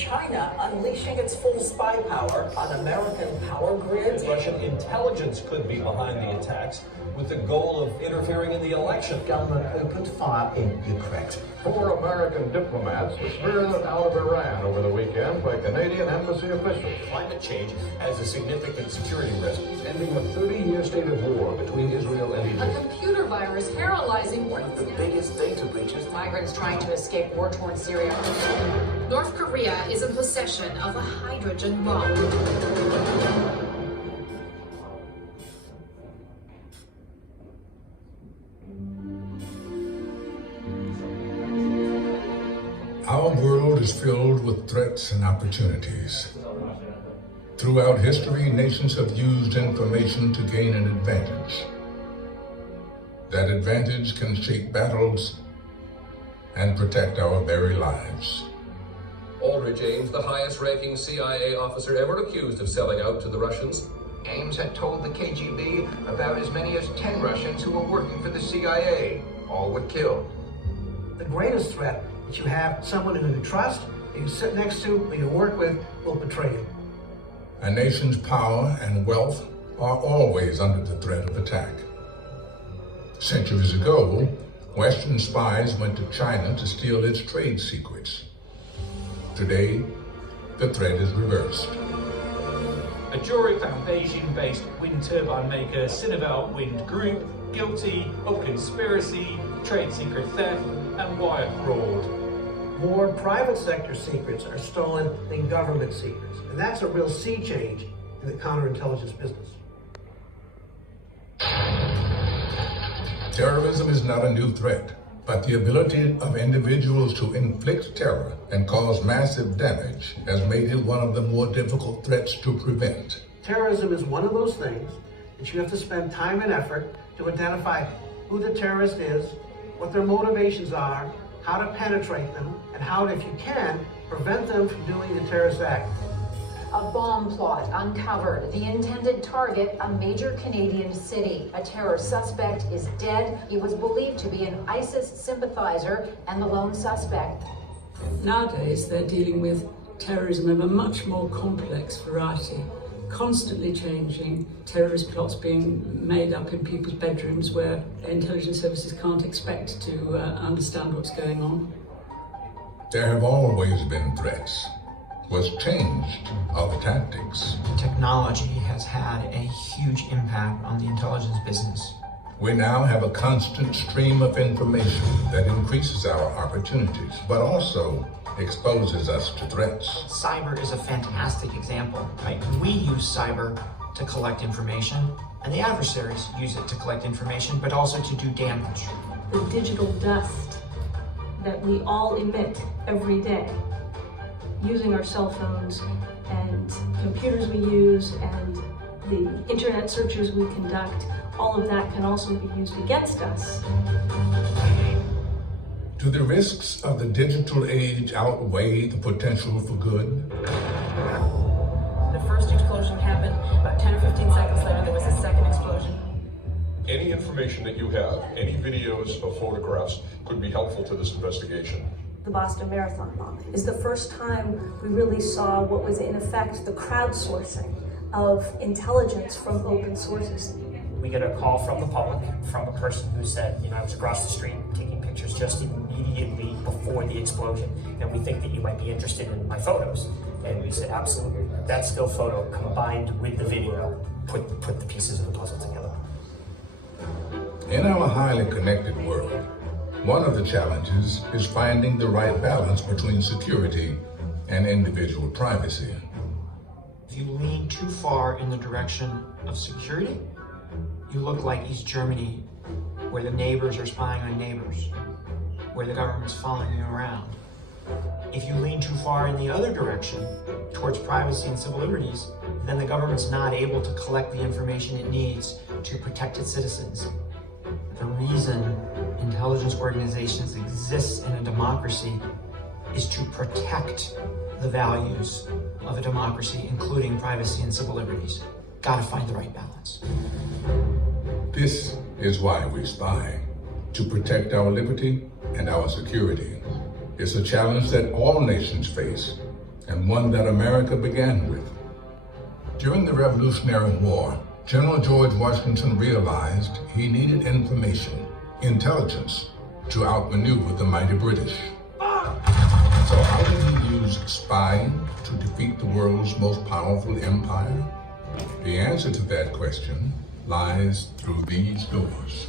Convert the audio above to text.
China unleashing its full spy power on American power grids. Russian intelligence could be behind the attacks with the goal of interfering in the election. Government opened fire in Ukraine. 4 American diplomats were spirited out of Iran over the weekend by Canadian embassy officials. Climate change has a significant security risk. Ending a 30-year state of war between Israel and A Egypt. computer virus paralyzing One of the biggest data breaches. migrants trying to escape war-torn Syria. North Korea is in possession of a hydrogen bomb. Our world is filled with threats and opportunities. Throughout history, nations have used information to gain an advantage. That advantage can shape battles and protect our very lives. Aldrich Ames, the highest-ranking CIA officer ever accused of selling out to the Russians. Ames had told the KGB about as many as 10 Russians who were working for the CIA. All were killed. The greatest threat that you have, someone who you trust, who you sit next to, who you work with, will betray you. A nation's power and wealth are always under the threat of attack. Centuries ago, Western spies went to China to steal its trade secrets. Today, the threat is reversed. A jury found Beijing-based wind turbine maker Sinovel Wind Group guilty of conspiracy, trade secret theft, and wire fraud. More private sector secrets are stolen than government secrets. And that's a real sea change in the counterintelligence business. Terrorism is not a new threat, but the ability of individuals to inflict terror and cause massive damage has made it one of the more difficult threats to prevent. Terrorism is one of those things that you have to spend time and effort to identify who the terrorist is, what their motivations are, how to penetrate them, and how, if you can, prevent them from doing the terrorist act. A bomb plot uncovered. The intended target, a major Canadian city. A terror suspect is dead. He was believed to be an ISIS sympathizer and the lone suspect. Nowadays, they're dealing with terrorism of a much more complex variety, constantly changing, terrorist plots being made up in people's bedrooms where intelligence services can't expect to understand what's going on. There have always been threats. What's changed are the tactics. Technology has had a huge impact on the intelligence business. We now have a constant stream of information that increases our opportunities, but also exposes us to threats. Cyber is a fantastic example, right? We use cyber to collect information, and the adversaries use it to collect information, but also to do damage. The digital dust that we all emit every day, using our cell phones and computers we use and the internet searches we conduct, all of that can also be used against us. Do the risks of the digital age outweigh the potential for good? The first explosion happened about 10 or 15 seconds later. There was a second explosion. Any information that you have, any videos or photographs, could be helpful to this investigation. The Boston Marathon bomb is the first time we really saw what was in effect the crowdsourcing of intelligence from open sources. We get a call from the public, from a person who said, I was across the street taking pictures just immediately before the explosion, and we think that you might be interested in my photos. And we said, absolutely. That still photo combined with the video put the pieces of the puzzle together. In our highly connected world, one of the challenges is finding the right balance between security and individual privacy. If you lean too far in the direction of security, you look like East Germany, where the neighbors are spying on neighbors, where the government's following you around. If you lean too far in the other direction, towards privacy and civil liberties, then the government's not able to collect the information it needs to protect its citizens. The reason intelligence organizations exist in a democracy is to protect the values of a democracy, including privacy and civil liberties. Gotta find the right balance. This is why we spy, to protect our liberty and our security. It's a challenge that all nations face, and one that America began with. During the Revolutionary War, General George Washington realized he needed information, intelligence, to outmaneuver the mighty British. So how did he use spying to defeat the world's most powerful empire? The answer to that question lies through these doors.